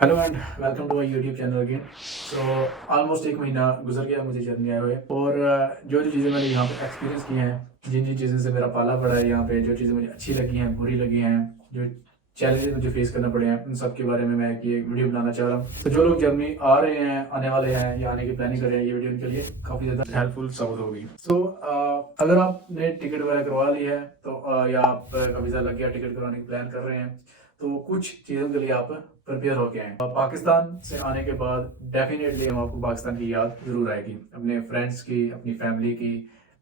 Hello and welcome to my YouTube channel again. So almost एक महीना गुजर गया मुझे जर्नी आए हुए, और जो जो चीज़ें मैंने यहाँ पे एक्सपीरियंस की हैं, जिन जिन चीज़ों से मेरा पाला पड़ा है यहाँ पे, जो चीज़ें मुझे अच्छी लगी हैं, बुरी लगी हैं, जो चैलेंजेस मुझे फेस करना पड़े हैं, उन सब के बारे में मैं एक वीडियो बनाना चाह रहा हूँ। तो जो लोग जर्नी आ रहे हैं, आने वाले हैं या आने की प्लानिंग कर रहे हैं, ये वीडियो उनके लिए काफ़ी ज़्यादा हेल्पफुल साबित होगी। सो अगर आपने टिकट वगैरह करवा ली है तो या आपका वीज़ा लग गया, टिकट करवाने की प्लान कर रहे हैं, तो कुछ चीज़ों के लिए आप प्रिपेयर होके आए। पाकिस्तान से आने के बाद डेफिनेटली हम आपको पाकिस्तान की याद ज़रूर आएगी, अपने फ्रेंड्स की, अपनी फैमिली की।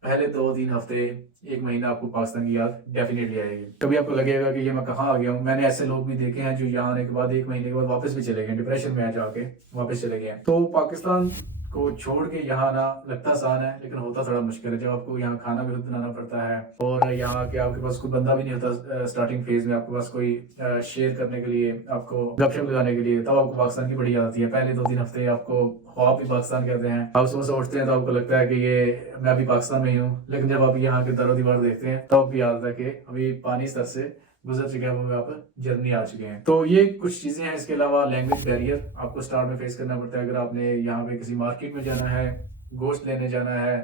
पहले 2-3 हफ्ते, एक महीना आपको पाकिस्तान की याद डेफिनेटली आएगी। कभी आपको लगेगा कि ये मैं कहाँ आ गया हूँ। मैंने ऐसे लोग भी देखे हैं जो यहाँ आने के बाद एक महीने के बाद वापस भी चले गए, डिप्रेशन में आ जाके वापस चले गए। तो पाकिस्तान को छोड़ के यहाँ आना लगता आसान है, लेकिन होता थोड़ा मुश्किल है। जब आपको यहाँ खाना भी खुद बनाना पड़ता है, और यहाँ के आपके पास कोई बंदा भी नहीं होता स्टार्टिंग फेज में, आपके पास कोई शेयर करने के लिए, आपको गपशप लगाने के लिए, तब आपको पाकिस्तान की बड़ी याद आती है। पहले 2-3 हफ्ते आपको ख्वाब भी पाकिस्तान कहते हैं। आप सुबह से उठते हैं तो आपको लगता है कि ये मैं अभी पाकिस्तान में ही हूँ, लेकिन जब आप यहाँ के दरो दीवार देखते हैं तब आपको याद आता है कि अभी पानी स्तर से गुजर चुके हैं, वो आप जर्नी आ चुके हैं। तो ये कुछ चीज़ें हैं। इसके अलावा लैंग्वेज बैरियर आपको स्टार्ट में फेस करना पड़ता है। अगर आपने यहाँ पे किसी मार्केट में जाना है, गोश्त लेने जाना है,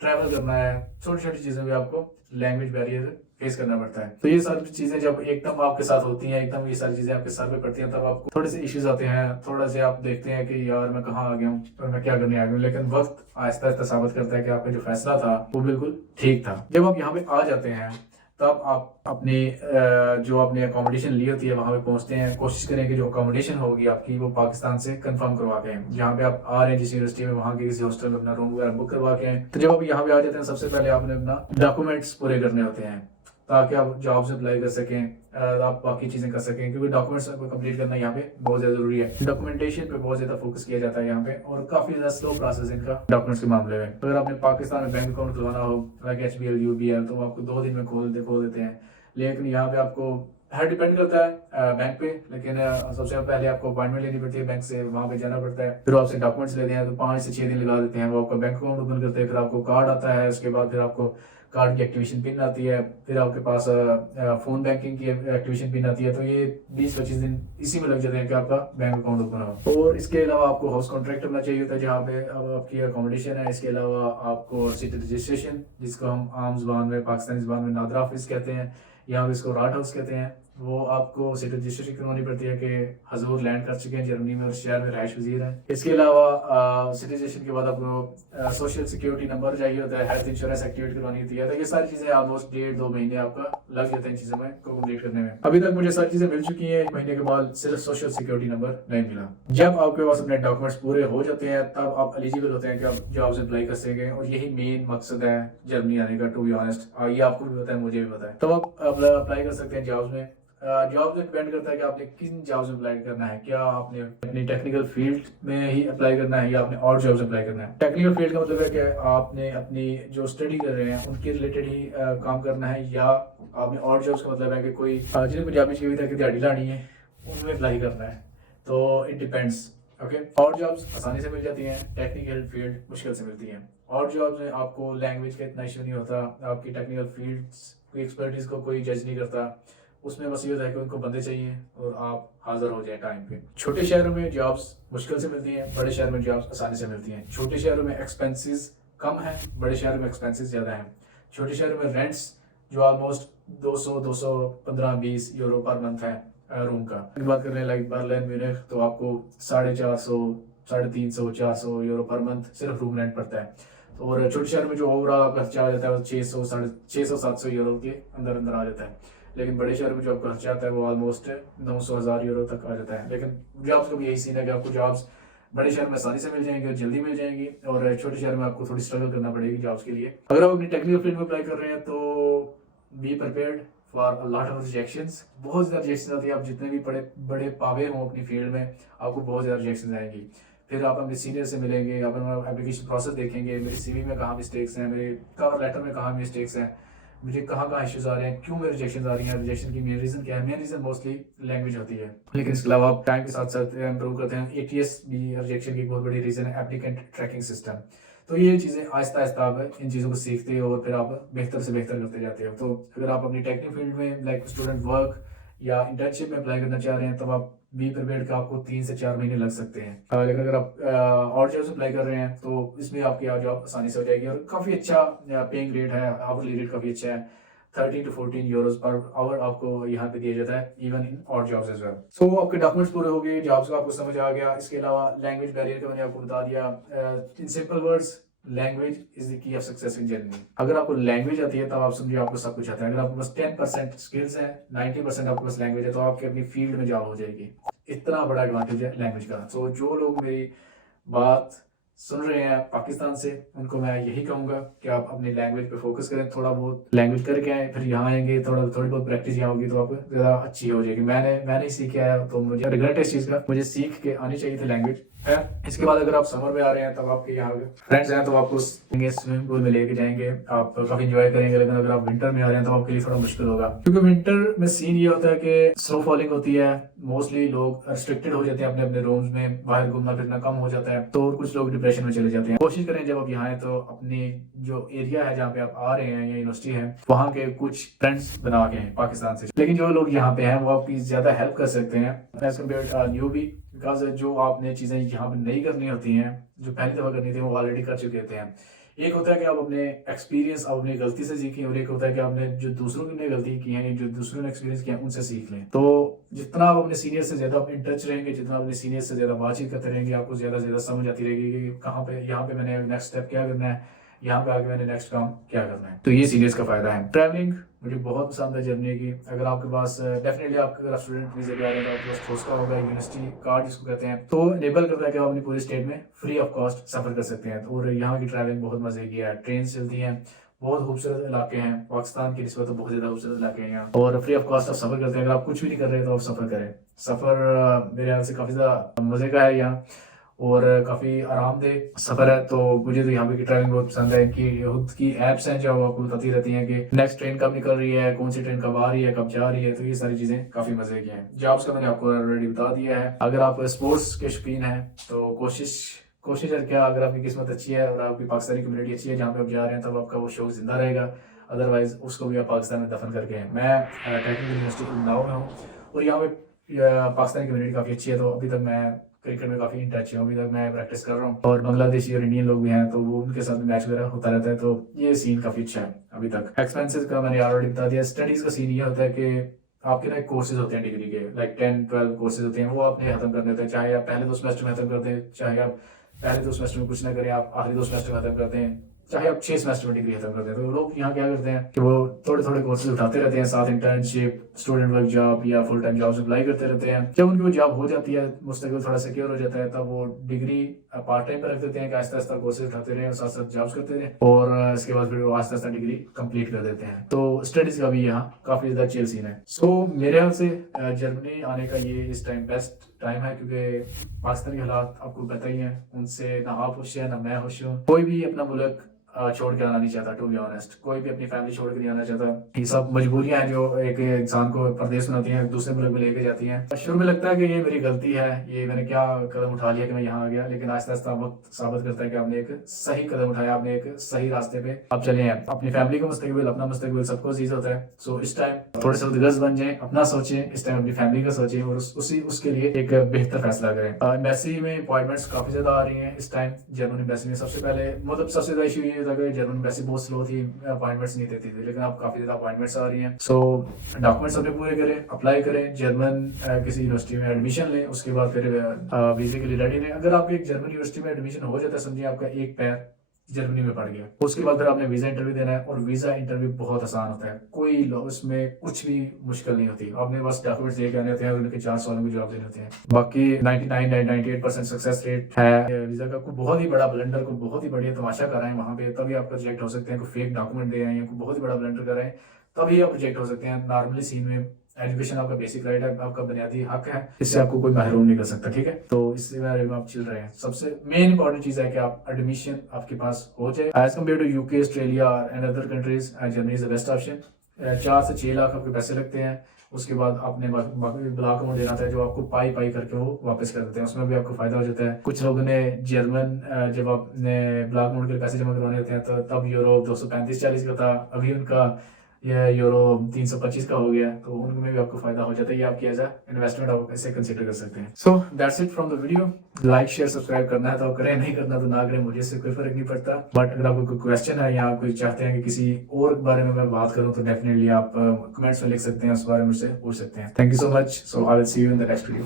ट्रैवल करना है, छोटी छोटी चीज़ें में आपको लैंग्वेज बैरियर फेस करना पड़ता है। तो ये सारी चीज़ें जब एकदम आपके साथ होती हैं, एकदम ये सारी चीज़ें आपके सर पे पड़ती हैं, तब आपको थोड़े से इश्यूज आते हैं। थोड़ा से आप देखते हैं कि यार मैं कहाँ आ गया हूँ और मैं क्या करने आ गया हूँ, लेकिन वक्त आहिस्ता आहिस्ता साबित करता है कि आपका जो फैसला था वो बिल्कुल ठीक था। जब आप यहाँ पे आ जाते हैं तब आप अपनी जो आपने अकोमोडेशन ली होती है वहाँ पे पहुँचते हैं। कोशिश करें कि जो अकोमोडेशन होगी आपकी वो पाकिस्तान से कंफर्म करवा के आएं। जहाँ पे आप आ रहे हैं जिस यूनिवर्सिटी में, वहाँ के किसी हॉस्टल में अपना रूम वगैरह बुक करवा के आएं। तो जब आप यहाँ पे आ जाते हैं, सबसे पहले आपने अपना डॉक्यूमेंट्स पूरे करने होते हैं, ताकि आप जॉब्स अप्लाई कर सकें, आप बाकी चीज़ें कर सकें, क्योंकि डॉक्यूमेंट्स आपको कंप्लीट करना यहाँ पे बहुत ज़्यादा ज़रूरी है। डॉक्यूमेंटेशन पे बहुत ज़्यादा फोकस किया जाता है यहाँ पे, और काफ़ी ज़्यादा स्लो प्रोसेस इनका डॉक्यूमेंट्स के मामले में। अगर आपने पाकिस्तान में बैंक अकाउंट खुलवाना हो, लाइक HBL UBL, तो आपको 2 दिन में खोल देते हैं। लेकिन यहाँ पे आपको हर डिपेंड करता है बैंक पे, लेकिन सबसे पहले आपको अपॉइंटमेंट लेनी पड़ती है बैंक से, वहाँ पे जाना पड़ता है। फिर आपसे डॉक्यूमेंट्स लेते हैं, तो 5 से 6 दिन लगा देते हैं। वो आपका बैंक अकाउंट ओपन करते हैं, फिर आपको कार्ड आता है, उसके बाद फिर आपको कार्ड की एक्टिवेशन पिन आती है, फिर आपके पास फ़ोन बैंकिंग की एक्टिवेशन पिन आती है। तो ये 20-25 दिन इसी में लग जाते हैं कि आपका बैंक अकाउंट ओपन हो। और इसके अलावा आपको हाउस कॉन्ट्रैक्ट होना चाहिए होता है जहाँ पे अब आपकी अकोमोडेशन है। इसके अलावा आपको सिटी रजिस्ट्रेशन, जिसको हम आम जुबान में, पाकिस्तानी जुबान में नादरा ऑफिस कहते हैं, यहाँ पे इसको राट हाउस कहते हैं, वो आपको सिटी रजिस्ट्रेशन करवानी पड़ती है कि हजूर लैंड कर चुके हैं जर्मनी में और शहर में रहायश वजीर हैं। इसके अलावा सिटी रजिस्ट्रेशन के बाद आपको सोशल सिक्योरिटी नंबर चाहिए होता है, हेल्थ इंश्योरेंस एक्टिवेट करवानी होती है। तो ये सारी चीज़ें ऑलमोस्ट 1.5-2 महीने आपका लग जाते हैं इन चीज़ों में को कम्प्लीट करने में। अभी तक मुझे सारी चीज़ें मिल चुकी हैं, 1 महीने के बाद सिर्फ सोशल सिक्योरिटी नंबर नहीं मिला। जब आपके पास अपने डॉक्यूमेंट्स पूरे हो जाते हैं, तब आप एलिजिबल होते हैं कि आप जॉब्स अप्लाई कर सकें, और यही मेन मकसद है जर्मनी आने का। टू बी ऑनेस्ट, ये आपको भी पता है, मुझे भी पता है। तब आप अप्लाई कर सकते हैं जॉब्स में। जॉब में डिपेंड करता है कि आपने किन जॉब्स में अप्लाई करना है। क्या आपने अपनी टेक्निकल फील्ड में ही अप्लाई करना है, या आपने और जॉब्स अप्लाई करना है। टेक्निकल फील्ड का मतलब है कि आपने अपनी जो स्टडी कर रहे हैं उनके रिलेटेड ही काम करना है, या आपने और जॉब्स का मतलब है कि कोई जिन्हें पंजाबी की कि दिहाड़ी लानी है, उनमें अप्लाई करना है। तो इट डिपेंड्स। ओके, और जॉब्स आसानी से मिल जाती हैं, टेक्निकल फील्ड मुश्किल से मिलती हैं। और जॉब्स में आपको लैंग्वेज का इतना इशू नहीं होता, आपकी टेक्निकल फील्ड्स की एक्सपर्टीज को कोई जज नहीं करता। उसमें बस ये होता है कि उनको बंदे चाहिए और आप हाजिर हो जाए टाइम पे। छोटे शहरों में जॉब्स मुश्किल से मिलती हैं, बड़े शहर में जॉब्स आसानी से मिलती हैं। छोटे शहरों में एक्सपेंसेस कम है, बड़े शहरों में एक्सपेंसेस ज़्यादा हैं। छोटे शहरों में रेंट्स जो ऑलमोस्ट 200-215-20 यूरो पर मंथ है रूम का। बात करें लाइक बर्लिन, म्यूनिख, तो आपको 450, 350, 400 यूरो पर मंथ सिर्फ रूम रेंट पड़ता है। तो और छोटे शहर में जो ओवरऑल खर्चा आ जाता है वो 600, 700 यूरो के अंदर अंदर आ जाता है। लेकिन बड़े शहर में जो आपका खर्चा आता है वो ऑलमोस्ट 900-1000 यूरो तक आ जाता है। लेकिन जॉब्स का भी यही सीन है कि आपको जॉब्स बड़े शहर में आसानी से मिल जाएंगे और जल्दी मिल जाएंगी, और छोटे शहर में आपको थोड़ी स्ट्रगल करना पड़ेगी जॉब्स के लिए। अगर आप अपनी टेक्निकल फील्ड में अप्लाई कर रहे हैं तो be prepared for a lot of rejections. बहुत ज़्यादा रिजेक्शन आती है। आप जितने भी बड़े बड़े पावे हों अपनी फील्ड में, आपको बहुत ज़्यादा रिजेक्शन आएंगी। फिर आप अपने सीनियर से मिलेंगे, आप एप्लीकेशन प्रोसेस देखेंगे, मेरी सीवी में कहाँ मिस्टेक्स हैं, मेरे कवर लेटर में कहाँ मिस्टेक्स हैं, मुझे कहाँ कहाँ इश्यूज आ रहे हैं, क्यों मेरे रिजेक्शन आ रही हैं, रिजेक्शन की मेन रीज़न क्या है। मेन रीज़न मोस्टली लैंग्वेज होती है, लेकिन इसके अलावा आप टाइम के साथ साथ इम्प्रूव करते हैं। ATS भी रिजेक्शन की बहुत बड़ी रीज़न है, एप्लीकेंट ट्रैकिंग सिस्टम। तो ये चीज़ें आहिस्ता आहिस्ता आप इन चीज़ों को सीखते हो और फिर आप बेहतर से बेहतर करते जाते हो। तो अगर आप अपनी टेक्निकल फील्ड में लाइक स्टूडेंट वर्क या इंटर्नशिप में अप्लाई करना चाह रहे हैं, तब आप बी प्रिपेयर्ड का आपको 3 से 4 महीने लग सकते हैं। लेकिन अगर आप और जॉब्स अप्लाई कर रहे हैं तो इसमें आपकी जॉब आसानी से हो जाएगी और काफ़ी अच्छा पेइंग रेट है, आवरली रेट काफ़ी अच्छा है। 13 to 14 यूरोज पर आवर आपको यहाँ पे दिया जाता है, इवन इन और जॉब्स एज वेल। सो आपके डॉक्यूमेंट्स पूरे हो गए, जॉब्स का आपको समझ आ गया। इसके अलावा लैंग्वेज बैरियर का मैंने आपको बता दिया। In simple words, language is the key of success in Germany. अगर आपको लैंग्वेज आती है तब आप समझिए आपको सब कुछ आता है। अगर आपके पास 10% स्किल्स है, 90% आपके पास लैंग्वेज है, तो आपके अपनी फील्ड में जॉब हो जाएगी। इतना बड़ा एडवांटेज है लैंग्वेज का। सो जो लोग मेरी बात सुन रहे हैं पाकिस्तान से, उनको मैं यही कहूंगा कि आप अपनी लैंग्वेज पे फोकस करें, थोड़ा बहुत लैंग्वेज करके आए, फिर यहाँ आएंगे, थोड़ी बहुत प्रैक्टिस यहाँ होगी तो आपको ज़्यादा अच्छी हो जाएगी। मैंने सीख के आया तो मुझे रिग्रेट है इस चीज़ का, मुझे सीख के आनी चाहिए थी लैंग्वेज है। इसके बाद अगर आप समर में आ रहे हैं तब आपके यहाँ फ्रेंड्स हैं तो आपको स्विमिंग पूल में लेके जाएंगे, आप काफ़ी इंजॉय करेंगे। लेकिन अगर आप विंटर में आ रहे हैं तो आपके लिए थोड़ा मुश्किल होगा, क्योंकि विंटर में सीन ये होता है कि स्नो फॉलिंग होती है, मोस्टली लोग रिस्ट्रिक्टेड हो जाते हैं अपने अपने रूम्स में, बाहर घूमना फिरना कम हो जाता है, तो कुछ लोग डिप्रेशन में चले जाते हैं। कोशिश करें जब आप यहाँ आए तो अपनी जो एरिया है जहाँ पे आप आ रहे हैं या यूनिवर्सिटी है, वहाँ के कुछ फ्रेंड्स बना के हैं पाकिस्तान से। लेकिन जो लोग यहाँ पे हैं वो आपकी ज्यादा हेल्प कर सकते हैं एज कम्पेयर न्यू बी, बिकॉज जो आपने चीजें यहाँ पे नहीं करनी होती हैं, जो पहली दफा करनी थी वो ऑलरेडी कर चुके होते हैं। एक होता है कि आप अपने एक्सपीरियंस, आप अपनी गलती से सीखें, और एक होता है कि आपने जो दूसरों ने गलती की है, जो दूसरों ने एक्सपीरियंस किया उनसे सीख लें। तो जितना आप अपने सीनियर से ज्यादा इन टच रहेंगे, जितना अपने सीनियर से ज्यादा बातचीत करते रहेंगे, आपको ज्यादा से ज्यादा समझ आती रहेगी कि कहाँ पे, यहाँ पे मैंने नेक्स्ट स्टेप क्या करना है, यहाँ पे आके मैंने नेक्स्ट काम क्या करना है। तो ये सीनियर्स का फायदा है। ट्रैवलिंग मुझे बहुत पसंद है जर्मनी की। अगर आपके पास डेफिनेटली आप अगर स्टूडेंट वीजे पे आ रहे हैं तो आपके पास फोस्का होगा, यूनिवर्सिटी कार्ड जिसको कहते हैं, तो इनेबल करता है कि आप अपनी पूरी स्टेट में फ्री ऑफ कॉस्ट सफर कर सकते हैं। और यहाँ की ट्रैवलिंग बहुत मजे की है, ट्रेन चलती हैं, बहुत खूबसूरत इलाके हैं, पाकिस्तान की निस्बत तो बहुत ज्यादा खूबसूरत इलाके हैं यहाँ, और फ्री ऑफ कॉस्ट आप सफर करते हैं। अगर आप कुछ भी नहीं कर रहे तो आप सफर करें। सफर मेरे ख्याल से काफी ज्यादा मजे का है यहाँ, और काफ़ी आरामदेह सफ़र है। तो मुझे तो यहाँ पे की ट्रैवलिंग बहुत पसंद है। इनकी खुद की ऐप्स हैं जो आपको बताती रहती हैं कि नेक्स्ट ट्रेन कब निकल रही है, कौन सी ट्रेन कब आ रही है, कब जा रही है। तो ये सारी चीज़ें काफ़ी मज़े की हैं। जॉब्स का मैंने आपको ऑलरेडी बता दिया है। अगर आप स्पोर्ट्स के शौकीन हैं तो कोशिश है क्या, अगर आपकी किस्मत अच्छी है और आपकी पाकिस्तानी कम्युनिटी अच्छी है जहाँ पे आप जा रहे हैं, तब आपका वो शौक जिंदा रहेगा। अदरवाइज उसको भी आप पाकिस्तान में दफन करके हैं। मैं टेक्निकल यूनिवर्सिटी उन्नाव में हूँ और यहाँ पे पाकिस्तानी कम्युनिटी काफ़ी अच्छी है। तो अभी तक मैं क्रिकेट में काफ़ी इन टच हूँ, अभी तक मैं प्रैक्टिस कर रहा हूँ, और बांग्लादेशी और इंडियन लोग भी हैं तो वो उनके साथ मैच वगैरह होता रहता है। तो ये सीन काफ़ी अच्छा है अभी तक। एक्सपेंसेस का मैंने ऑलरेडी बता दिया। स्टडीज़ का सीन ये होता है कि आपके ना कोर्सेज होते हैं डिग्री के, लाइक 10-12 कोर्सेज होते हैं, वो आपने खत्म करने होते हैं। चाहे आप पहले 2 सेमेस्टर में खत्म कर दें, चाहे आप पहले 2 सेमेस्टर में कुछ ना करें, आप आखिरी 2 सेमेस्टर में खत्म करते हैं, चाहे आप 6 सेमेस्टर में डिग्री खत्म करते हैं। तो लोग यहाँ क्या करते हैं कि वो थोड़े थोड़े कोर्सेज उठाते रहते हैं, साथ इंटर्नशिप, स्टूडेंट वर्क जॉब या फुल टाइम जॉब अप्लाई करते रहते हैं। जब उनकी वो जॉब हो जाती है, मुस्तकिल थोड़ा सिक्योर हो जाता है, तब वो डिग्री पार्ट टाइम पर रख देते हैं कि आहिस्ता आहिस्ता कोर्सेज उठाते रहे और साथ साथ जॉब्स करते रहे, और इसके बाद फिर वो आहिस्ता आहिस्ता डिग्री कंप्लीट कर देते हैं। तो स्टडीज का भी यहाँ काफी ज्यादा चिल सीन है। सो मेरे ख्याल से जर्मनी आने का ये इस टाइम बेस्ट टाइम है, क्योंकि पाकिस्तान के हालात आपको पता ही है, उनसे ना आप खुश है ना मैं खुश हूँ। कोई भी अपना मुल्क छोड़ के आना नहीं चाहता, टू बी ऑनेस्ट। कोई भी अपनी फैमिली छोड़ के नहीं आना चाहता। ये सब मजबूरियां हैं जो एक इंसान को परदेश बनाती हैं, दूसरे मुल्क में लेके जाती हैं। शुरू में लगता है कि ये मेरी गलती है, ये मैंने क्या कदम उठा लिया कि मैं यहाँ आ गया, लेकिन आहिस्ता आहिस्ता वक्त साबित करता है कि आपने एक सही कदम उठाया, आपने एक सही रास्ते पे आप चले हैं। अपनी फैमिली का मुस्तकबिल, अपना मुस्तकबिल सबको अजीज होता है। सो इस टाइम थोड़े से उद्गर्ज बन जाए, अपना सोचें, इस टाइम अपनी फैमिली का सोचें और उसके लिए एक बेहतर फैसला करें। एम्बेसी में अपॉइंटमेंट्स काफी ज्यादा आ रही हैं इस टाइम। जर्मन एम्बेसी में सबसे पहले मतलब सबसे ज्यादा इशू ये था कि जर्मन एम्बेसी बहुत स्लो थी, अपॉइंटमेंट्स नहीं देती थी, लेकिन अब काफी ज्यादा अपॉइंटमेंट्स आ रही हैं। सो डॉक्यूमेंट्स अपने पूरे करें, अप्लाई करें, जर्मन किसी यूनिवर्सिटी में एडमिशन लें, उसके बाद फिर वीजे के लिए रेडी रहें। अगर आपके एक जर्मन यूनिवर्सिटी में एडमिशन हो जाता है, समझिए आपका एक पैर जर्मनी में पड़ गया, उसके बाद फिर आपने वीजा इंटरव्यू देना है, और वीजा इंटरव्यू बहुत आसान होता है, कोई उसमें कुछ भी मुश्किल नहीं होती। आपने बस डॉक्यूमेंट्स लेके आने होते हैं, उनके 4 सवालों की जवाब देने होते हैं। बाकी 99-98% सक्सेस रेट है वीजा का। कोई बहुत ही बड़ा ब्लंडर, कोई बहुत ही बढ़िया तमाशा कर रहे हैं वहाँ पे, तभी आपका रिजेक्ट हो सकते हैं। कोई फेक डॉक्यूमेंट दे आए हैं, कोई बहुत ही बड़ा ब्लंडर कर रहे हैं, तभी आप रिजेक्ट हो सकते हैं। नॉर्मली सीन में एजुकेशन आपका बेसिक राइट है, आपका बुनियादी हक है, इससे आपको कोई महरूम नहीं कर सकता, ठीक है। तो इससे बारे में आप चिल रहे हैं। सबसे मेन इंपॉर्टेंट चीज है कि आप एडमिशन आपके पास हो जाए। As compare to UK, Australia and other countries, Germany is the best option. 4 से 6 लाख आपके पैसे लगते हैं, उसके बाद आपने ब्लॉक अमाउंट देना था जो आपको पाई करके वो वापस कर देते हैं, उसमें भी आपको फायदा हो जाता है। कुछ लोगों ने जर्मन जब आपने ब्लॉक अमाउंट के पैसे जमा करवाने होते हैं तो तब यूरो 235-40 का था, अभी उनका ये यूरो 325 का हो गया, तो उनमें भी आपको फायदा हो जाता है। ये आपकी एज अ इन्वेस्टमेंट आप ऐसे कंसिडर कर सकते हैं। So that's it from the video. Like share subscribe करना है तो करें, नहीं करना तो ना करें, मुझे इससे कोई फर्क नहीं पड़ता। बट अगर आपको कोई क्वेश्चन है या कोई चाहते हैं कि किसी और बारे में मैं बात करूं, तो डेफिनेटली आप कमेंट्स में लिख सकते हैं, उस बारे में मुझसे पूछ सकते हैं। Thank you so much. So I will see you in the next video.